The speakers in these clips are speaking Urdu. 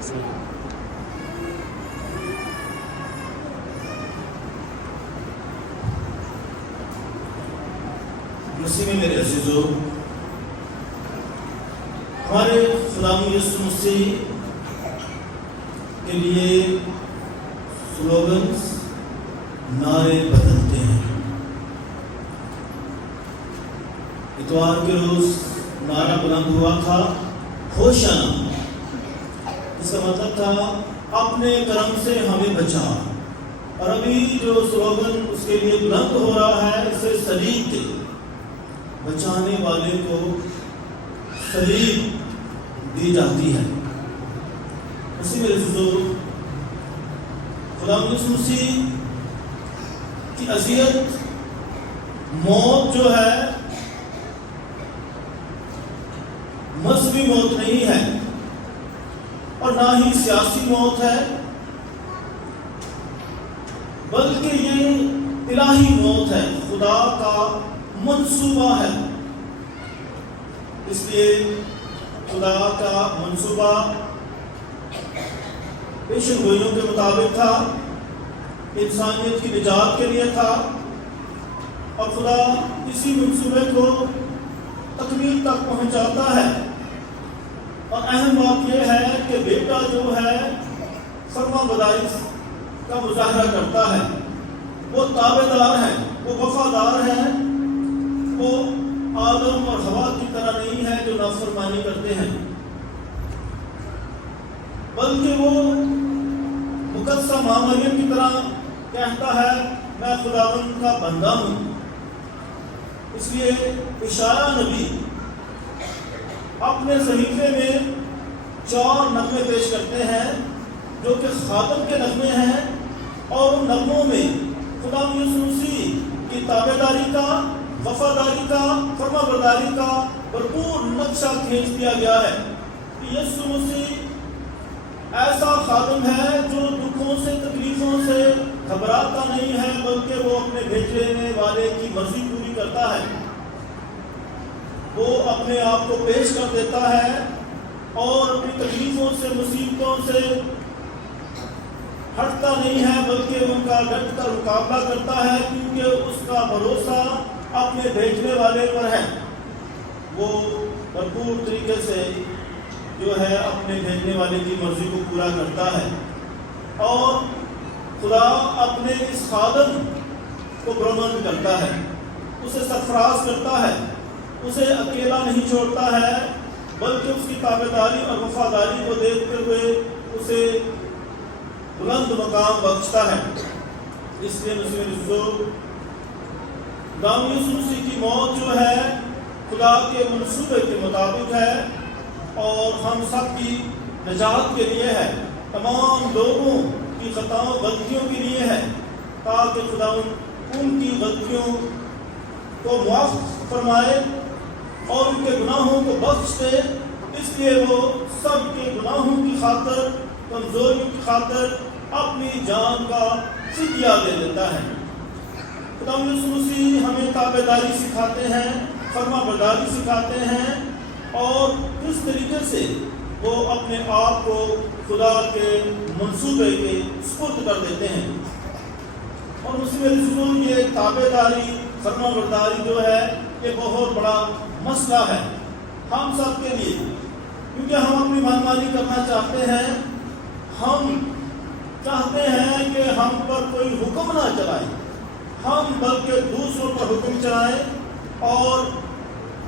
مسیح میں میرے عزیزو، ہمارے خدا یسوع مسیح کے لیے سلوگنز، نعرے بدلتے ہیں۔ اتوار کے روز نعرہ بلند ہوا تھا ہوشنا، اس کا مطلب تھا اپنے کرم سے ہمیں بچا، اور ابھی جو سلوگن اس کے لیے بلند ہو رہا ہے، اسے صلیب دے، بچانے والے کو صلیب دی جاتی ہے۔ اسی میرے عزیزو، خدا یسوع مسیح کی اذیت، موت جو ہے مذہبی موت نہیں ہے، اور نہ ہی سیاسی موت ہے، بلکہ یہ الہی موت ہے، خدا کا منصوبہ ہے۔ اس لیے خدا کا منصوبہ پیشن گوئیوں کے مطابق تھا، انسانیت کی نجات کے لیے تھا، اور خدا اسی منصوبے کو تکمیل تک پہنچاتا ہے۔ اور اہم بات یہ ہے کہ بیٹا جو ہے فرما برداری کا مظاہرہ کرتا ہے، وہ تابع دار ہے، وہ وفادار ہے، وہ آدم اور حوا کی طرح نہیں ہے جو نافرمانی کرتے ہیں، بلکہ وہ مقدسہ ماں مریم کی طرح کہتا ہے میں خداوند کا بندہ ہوں۔ اس لیے اشعیا نبی اپنے صحیفے میں 4 نغمے پیش کرتے ہیں جو کہ خادم کے نغمے ہیں، اور ان نغموں میں خدا یسوع مسیح کی تابع داری کا، وفاداری کا، فرما برداری کا بھرپور نقشہ کھینچ دیا گیا ہے کہ یسوع مسیح ایسا خادم ہے جو دکھوں سے، تکلیفوں سے گھبراتا نہیں ہے، بلکہ وہ اپنے بھیجنے والے کی مرضی پوری کرتا ہے۔ وہ اپنے آپ کو پیش کر دیتا ہے اور اپنی تکلیفوں سے، مصیبتوں سے ہٹتا نہیں ہے، بلکہ ان کا ڈٹ کر مقابلہ کرتا ہے، کیونکہ اس کا بھروسہ اپنے بھیجنے والے پر ہے۔ وہ بھرپور طریقے سے جو ہے اپنے بھیجنے والے کی مرضی کو پورا کرتا ہے، اور خدا اپنے اس خادم کو برمند کرتا ہے، اسے سرفراز کرتا ہے، اسے اکیلا نہیں چھوڑتا ہے، بلکہ اس کی تابع داری اور وفاداری کو دیکھتے ہوئے اسے بلند مقام بخشتا ہے۔ اس لیے خدا یسوع مسیح کی موت جو ہے خدا کے منصوبے کے مطابق ہے، اور ہم سب کی نجات کے لیے ہے، تمام لوگوں کی خطاؤں غلطیوں کے لیے ہے، تاکہ خدا ان کی غلطیوں کو معاف فرمائے اور ان کے گناہوں کو بخش دے۔ اس لیے وہ سب کے گناہوں کی خاطر، کمزوریوں کی خاطر اپنی جان کا فدیہ دے دیتا ہے۔ خدا یسوع مسیح ہمیں تابع داری سکھاتے ہیں، فرما برداری سکھاتے ہیں، اور اس طریقے سے وہ اپنے آپ کو خدا کے منصوبے کے سپرد کر دیتے ہیں۔ اور مسلم رسول یہ تابع داری، فرما برداری جو ہے یہ بہت بڑا مسئلہ ہے ہم سب کے لیے، کیونکہ ہم اپنی منمانی کرنا چاہتے ہیں، ہم چاہتے ہیں کہ ہم پر کوئی حکم نہ چلائے، ہم بلکہ دوسروں پر حکم چلائیں اور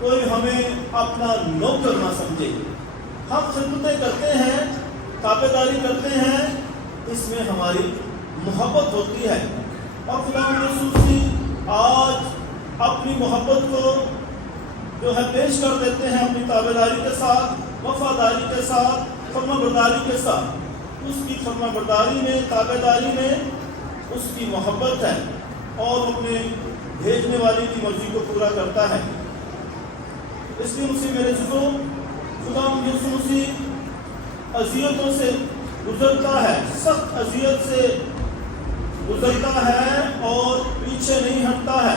کوئی ہمیں اپنا نوکر نہ سمجھے۔ ہم خدمتیں کرتے ہیں، تابع داری کرتے ہیں، اس میں ہماری محبت ہوتی ہے، اور خدا یسوع مسیح آج اپنی محبت کو جو ہے پیش کر دیتے ہیں اپنی تابع داری کے ساتھ، وفاداری کے ساتھ، فرما برداری کے ساتھ۔ اس کی فرما برداری میں، تابع داری میں اس کی محبت ہے، اور اپنے بھیجنے والے کی مرضی کو پورا کرتا ہے۔ اس لیے مسیح میرے عزیزو، خدا یسوع مسیح اذیتوں سے گزرتا ہے، سخت اذیت سے گزرتا ہے اور پیچھے نہیں ہٹتا ہے۔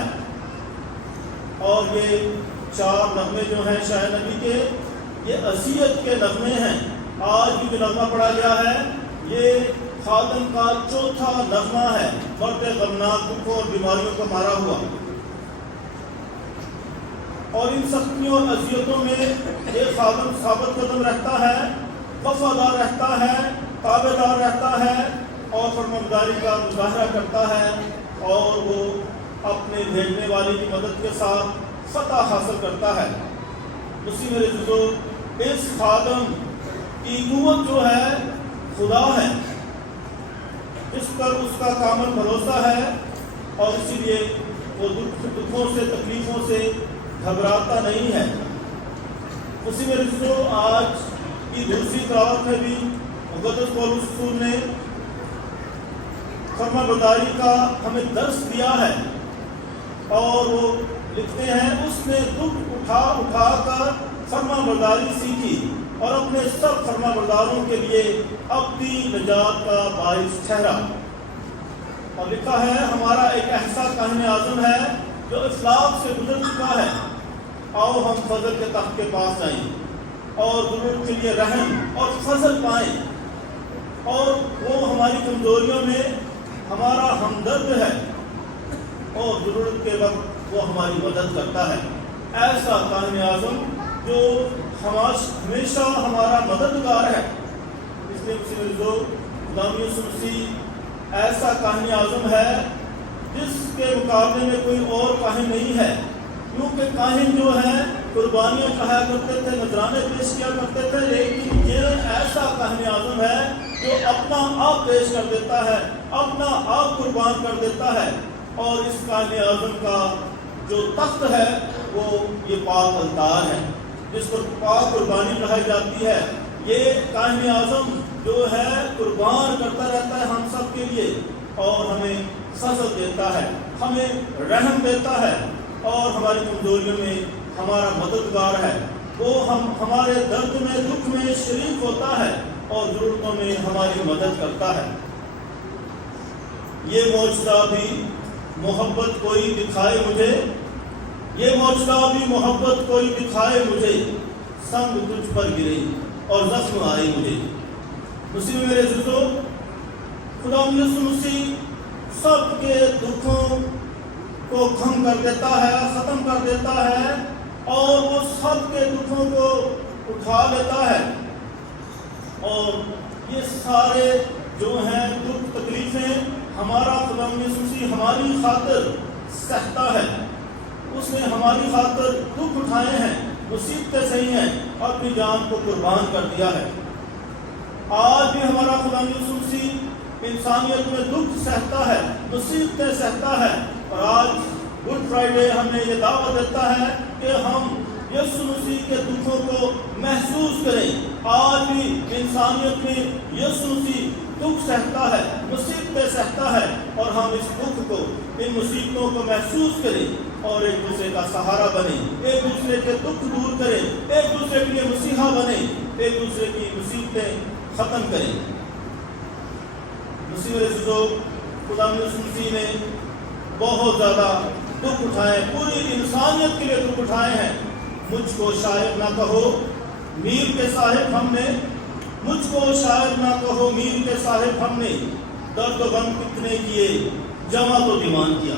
اور یہ 4 نغمے جو ہیں شاعر نبی کے، یہ اذیت کے نغمے ہیں، آج بھی جو نغمہ پڑھا گیا ہے یہ خادم کا چوتھا نغمہ ہے، مرد غمناک دکھوں اور بیماریوں کا مارا ہوا، اور ان سختیوں اور اذیتوں میں یہ خادم ثابت قدم رہتا ہے، وفادار رہتا ہے، تابع دار رہتا ہے اور فرمانبرداری کا مظاہرہ کرتا ہے، اور وہ اپنے بھیجنے والے کی مدد کے ساتھ فتح حاصل کرتا ہے۔ مسیح میرے عزیزو، اس خادم کی قوت جو ہے خدا ہے، اس پر اس کا کامل بھروسہ ہے، اور اسی لیے وہ دکھوں سے تکلیفوں سے گھبراتا نہیں ہے۔ اسی میں رسول آج کی دوسری تلاوت میں بھی مقدس پولس رسول نے فرما برداری کا ہمیں درس دیا ہے، اور وہ لکھتے ہیں اس نے دکھ اٹھا کر فرما برداری سیکھی اور اپنے سب فرما برداروں کے لیے اپنی نجات کا باعث ٹھہرا۔ اور لکھا ہے ہمارا ایک ایسا کاہن اعظم ہے جو اسلاف سے گزر چکا ہے، آؤ ہم فضل کے تخت کے پاس جائیں اور ضرورت کے لیے رحم اور فضل پائیں، اور وہ ہماری کمزوریوں میں ہمارا ہمدرد ہے اور ضرورت کے وقت وہ ہماری مدد کرتا ہے۔ ایسا کاہن اعظم جو ہمیشہ ہمارا مددگار ہے۔ اس لیے خدا یسوع مسیح ایسا کاہن اعظم ہے جس کے مقابلے میں کوئی اور کاہن نہیں ہے، کیونکہ کاہن جو ہیں قربانیاں چڑھایا کرتے تھے، نذرانے پیش کیا کرتے تھے، لیکن یہ ایسا کاہن اعظم ہے جو اپنا آپ پیش کر دیتا ہے، اپنا آپ قربان کر دیتا ہے، اور اس کاہن اعظم کا جو تخت ہے وہ یہ پاک الطار ہے جس پر پاک قربانی چڑھائی جاتی ہے۔ یہ کاہن اعظم جو ہے قربان کرتا رہتا ہے ہم سب کے لیے، اور ہمیں فضل دیتا ہے، ہمیں رحم دیتا ہے، اور ہماری کمزوریوں میں ہمارا مددگار ہے۔ وہ ہمارے درد میں دکھ میں شریک ہوتا ہے اور ضرورتوں میں ہماری مدد کرتا ہے۔ یہ معجزہ بھی محبت کوئی دکھائے مجھے، یہ معجزہ بھی محبت کوئی دکھائے مجھے، سنگ تجھ پر گرے اور زخم آئے مجھے۔ مسیح میرے عزیزو، خدا یسوع مسیح سب کے دکھوں کو کم کر دیتا ہے، ختم کر دیتا ہے، اور وہ سب کے دکھوں کو اٹھا لیتا ہے، اور یہ سارے جو ہیں دکھ تکلیفیں ہمارا خدا یسوع مسیح ہماری خاطر سہتا ہے۔ اس نے ہماری خاطر دکھ اٹھائے ہیں، مصیبتیں سہی ہیں، اپنی جان کو قربان کر دیا ہے۔ آج بھی ہمارا خدا یسوع مسیح انسانیت میں دکھ سہتا ہے، مصیبتیں سہتا ہے، اور آج گڈ فرائیڈے ہمیں یہ دعوت دیتا ہے کہ ہم یسوع مسیح کے دکھوں کو محسوس کریں۔ آج بھی انسانیت میں یسوع مسیح دکھ سہتا ہے، مصیبتیں سہتا ہے، اور ہم اس دکھ کو، ان مصیبتوں کو محسوس کریں اور ایک دوسرے کا سہارا بنیں، ایک دوسرے کے دکھ دور کریں، ایک دوسرے کے لیے مسیحا بنیں، ایک دوسرے کی مصیبتیں ختم کریں۔ مسیح عزیزو، خدا یسوع مسیح نے بہت زیادہ دکھ اٹھائے، پوری انسانیت کے لیے دکھ اٹھائے ہیں۔ مجھ کو شاید نہ کہو میر کے صاحب ہم نے، مجھ کو شاید نہ کہو میر کے صاحب ہم نے، درد و غم کتنے کیے جمع تو دیوان کیا۔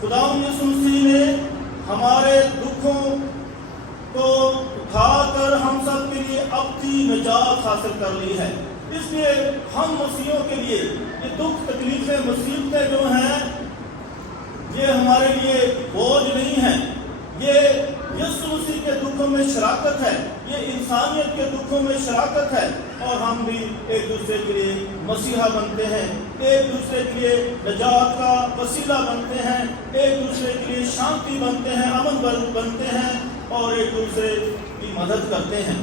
خدا یسوع مسیح نے ہمارے دکھوں کو اٹھا کر ہم سب کے لیے اپنی نجات حاصل کر لی ہے۔ اس لیے ہم مسیحیوں کے لیے یہ دکھ تکلیفیں مصیبتیں جو ہیں یہ ہمارے لیے بوجھ نہیں ہیں، یہ یسوع مسیح کے دکھوں میں شراکت ہے، یہ انسانیت کے دکھوں میں شراکت ہے، اور ہم بھی ایک دوسرے کے لیے مسیحا بنتے ہیں، ایک دوسرے کے لیے نجات کا وسیلہ بنتے ہیں، ایک دوسرے کے لیے شانتی بنتے ہیں، امن بنتے ہیں، اور ایک دوسرے کی مدد کرتے ہیں۔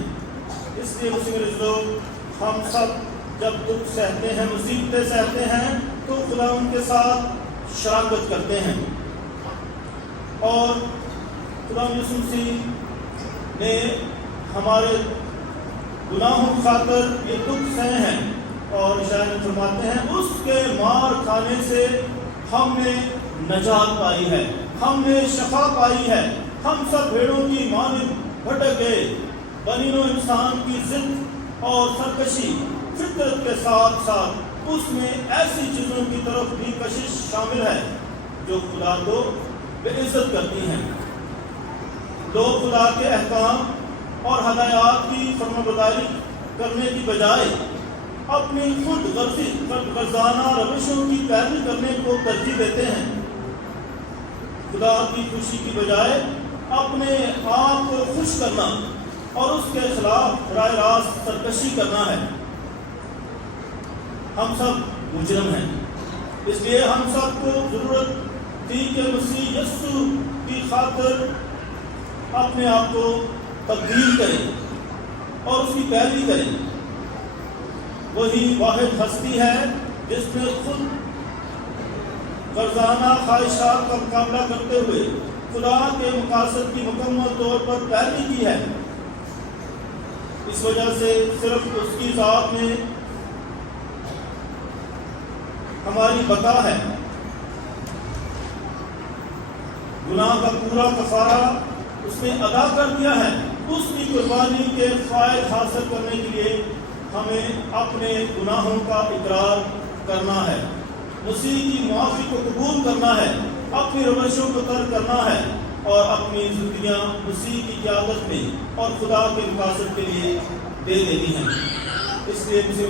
اس لیے مسیح عزیزو، ہم سب جب دکھ سہتے ہیں، مصیبتیں سہتے ہیں، تو خدا ان کے ساتھ شراکت کرتے ہیں، اور خدا یسوع مسیح نے ہمارے گناہوں خاطر یہ دکھ سہے ہیں، اور شاید فرماتے ہیں اس کے مار کھانے سے ہم نے نجات پائی ہے، ہم نے شفا پائی ہے۔ ہم سب بھیڑوں کی مانند بھٹک گئے، بنی نوع انسان کی ضد اور سرکشی فطرت کے ساتھ ساتھ اس میں ایسی چیزوں کی طرف بھی کشش شامل ہے جو خدا کو بے عزت کرتی ہیں۔ لوگ خدا کے احکام اور ہدایات کی فرمانبرداری کرنے کی بجائے اپنی خود غرضانہ روشوں کی پیروی کرنے کو ترجیح دیتے ہیں۔ خدا کی خوشی کی بجائے اپنے آپ کو خوش کرنا اور اس کے خلاف براہ راست سرکشی کرنا ہے۔ ہم سب مجرم ہیں، اس لیے ہم سب کو ضرورت تھی کہ مسیح یسوع کی خاطر اپنے آپ کو تبدیل کریں اور اس کی پیروی کریں۔ وہی واحد ہستی ہے جس نے خود غرضانہ خواہشات کا مقابلہ کرتے ہوئے خدا کے مقاصد کی مکمل طور پر پیروی کی ہے۔ اس وجہ سے صرف اس کی ذات میں ہماری بقا ہے۔ گناہ کا پورا کفارہ اس نے ادا کر دیا ہے۔ اس کی قربانی کے فائد حاصل کرنے کے لیے ہمیں اپنے گناہوں کا اقرار کرنا ہے، مسیح کی معافی کو قبول کرنا ہے، اپنی روشوں کو ترک کرنا ہے اور اپنی زندگیاں مسیح کی قیادت میں اور خدا کے مقاصد کے لیے دے دینی ہیں۔ اس لیے مسیح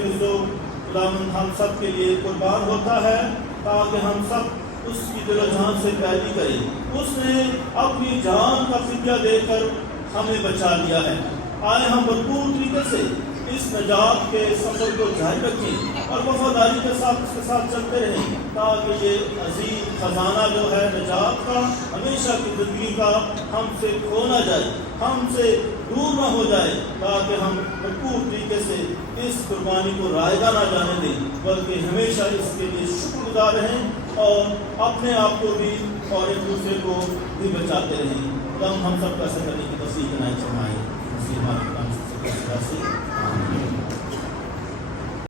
خداوند ہم سب کے لیے قربان ہوتا ہے تاکہ ہم سب اس کی دل و جان سے پیروی کریں۔ اس نے اپنی جان کا فدیہ دے کر ہمیں بچا لیا ہے۔ آئے ہم بھرپور طریقے سے اس نجات کے سفر کو جاری رکھیں اور وفاداری کے ساتھ اس کے ساتھ چلتے رہیں تاکہ یہ عظیم خزانہ جو ہے نجات کا، ہمیشہ کی زندگی کا، ہم سے کھو نہ جائے، ہم سے دور نہ ہو جائے، تاکہ ہم بھرپور طریقے سے اس قربانی کو رائگاں نہ جانے دیں بلکہ ہمیشہ اس کے لیے شکر گزار رہیں اور اپنے آپ کو بھی اور ایک دوسرے کو بھی بچاتے رہیں۔ ہم سب کا ایسا کرنے کی توفیق عنایت فرمائے۔